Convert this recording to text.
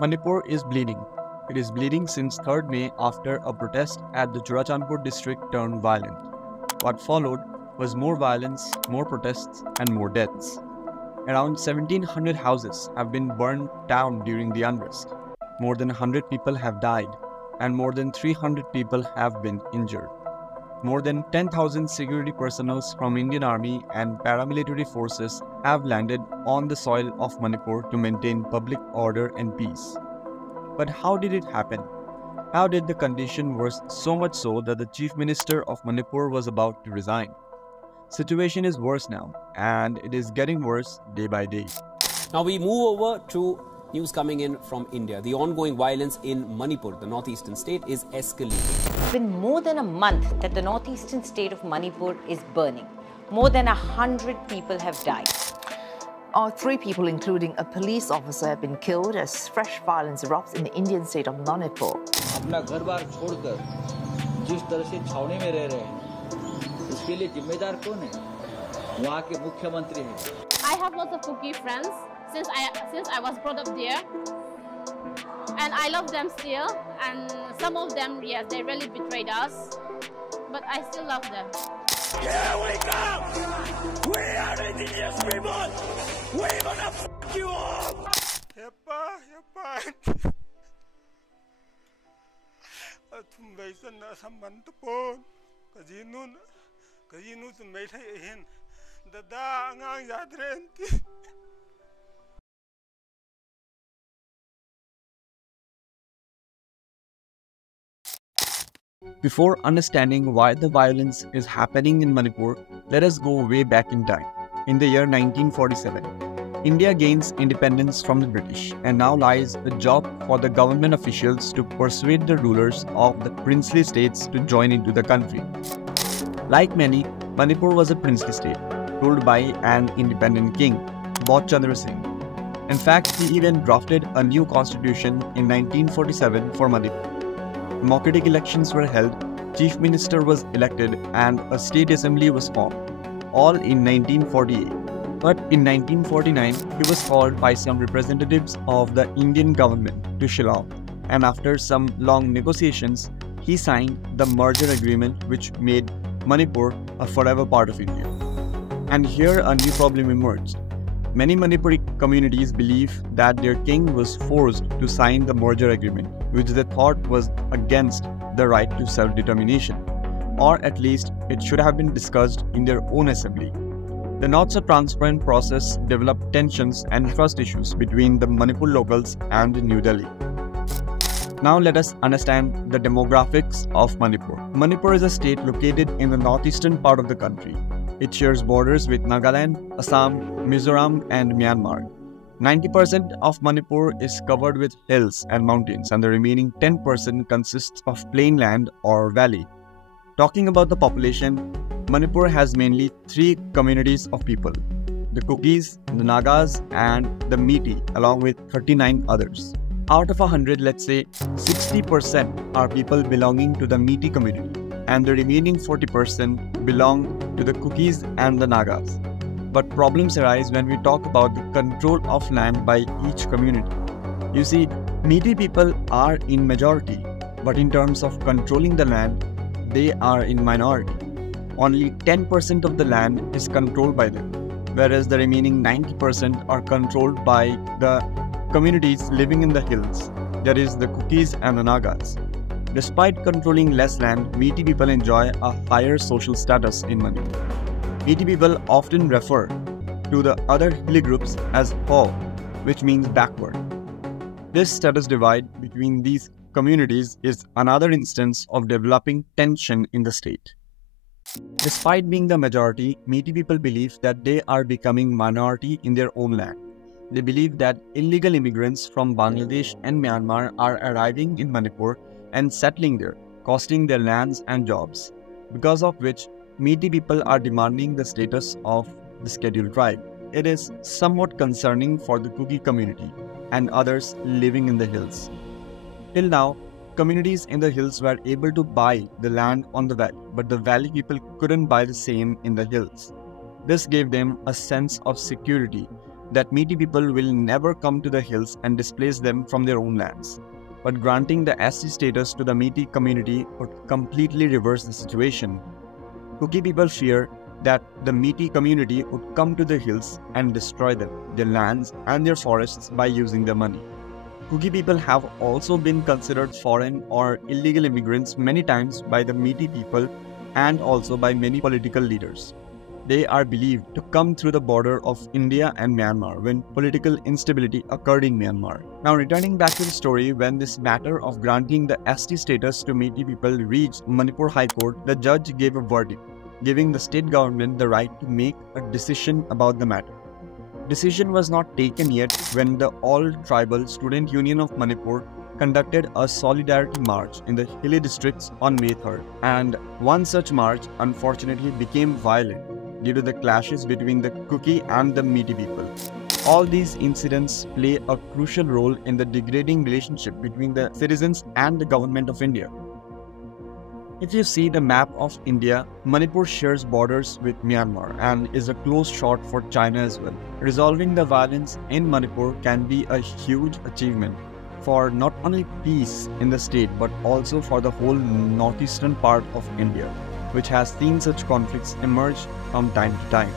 Manipur is bleeding. It is bleeding since 3rd May after a protest at the Churachandpur district turned violent. What followed was more violence, more protests, and more deaths. Around 1,700 houses have been burned down during the unrest. More than 100 people have died, and more than 300 people have been injured. More than 10,000 security personnel from Indian Army and paramilitary forces have landed on the soil of Manipur to maintain public order and peace. But how did it happen? How did the condition worsen so much so that the Chief Minister of Manipur was about to resign? Situation is worse now, and it is getting worse day by day. Now we move over to news coming in from India. The ongoing violence in Manipur, the northeastern state, is escalating. It's been more than a month that the northeastern state of Manipur is burning. More than 100 people have died. 3 people, including a police officer, have been killed as fresh violence erupts in the Indian state of Manipur. अपना घर-बार छोड़कर जिस तरह से छावनी में रह रहे हैं, इसके लिए जिम्मेदार कौन है? वहाँ के मुख्यमंत्री हैं. I have lots of Kuki friends since I was brought up there, and I love them still. And some of them, yes, they really betrayed us, but I still love them. Here we come! We are the indigenous people! We're gonna f*** you up! Yeppa. Atum baisan na samman tupon. Kajinu tum baitay ihin. Dada angang yadrenti. Before understanding why the violence is happening in Manipur, let us go way back in time. In the year 1947, India gains independence from the British, and now lies a job for the government officials to persuade the rulers of the princely states to join into the country. Like many, Manipur was a princely state, ruled by an independent king, Bodh Chandra Singh. In fact, he even drafted a new constitution in 1947 for Manipur. Democratic elections were held, Chief Minister was elected, and a state assembly was formed, all in 1948. But in 1949, he was called by some representatives of the Indian government to Shillong, and after some long negotiations, he signed the merger agreement which made Manipur a forever part of India. And here a new problem emerged. Many Manipuri communities believe that their king was forced to sign the merger agreement, which they thought was against the right to self-determination, or at least it should have been discussed in their own assembly. The not-so-transparent process developed tensions and trust issues between the Manipur locals and New Delhi. Now let us understand the demographics of Manipur. Manipur is a state located in the northeastern part of the country. It shares borders with Nagaland, Assam, Mizoram, and Myanmar. 90% of Manipur is covered with hills and mountains, and the remaining 10% consists of plain land or valley. Talking about the population, Manipur has mainly 3 communities of people: the Kukis, the Nagas, and the Meitei, along with 39 others. Out of 100, let's say 60% are people belonging to the Meitei community, and the remaining 40% belong to the Kukis and the Nagas. But problems arise when we talk about the control of land by each community. You see, Meitei people are in majority, but in terms of controlling the land, they are in minority. Only 10% of the land is controlled by them, whereas the remaining 90% are controlled by the communities living in the hills, that is the Kukis and the Nagas. Despite controlling less land, Meitei people enjoy a higher social status in Manipur. Meitei people often refer to the other hilly groups as Ho, which means backward. This status divide between these communities is another instance of developing tension in the state. Despite being the majority, Meitei people believe that they are becoming minority in their own land. They believe that illegal immigrants from Bangladesh and Myanmar are arriving in Manipur and settling there, costing their lands and jobs, because of which Meitei people are demanding the status of the scheduled tribe. It is somewhat concerning for the Kuki community and others living in the hills. Till now, communities in the hills were able to buy the land on the valley, but the valley people couldn't buy the same in the hills. This gave them a sense of security that Meeti people will never come to the hills and displace them from their own lands. But granting the SC status to the Meeti community would completely reverse the situation. Kuki people fear that the Meeti community would come to the hills and destroy them, their lands and their forests by using the money. Kuki people have also been considered foreign or illegal immigrants many times by the Meeti people and also by many political leaders. They are believed to come through the border of India and Myanmar when political instability occurred in Myanmar. Now returning back to the story, when this matter of granting the ST status to Meeti people reached Manipur High Court, the judge gave a verdict, giving the state government the right to make a decision about the matter. Decision was not taken yet when the All Tribal Student Union of Manipur conducted a solidarity march in the hilly districts on May 3rd, and one such march unfortunately became violent due to the clashes between the Kuki and the Meeti people. All these incidents play a crucial role in the degrading relationship between the citizens and the government of India. If you see the map of India, Manipur shares borders with Myanmar and is a close shot for China as well. Resolving the violence in Manipur can be a huge achievement for not only peace in the state but also for the whole northeastern part of India, which has seen such conflicts emerge from time to time.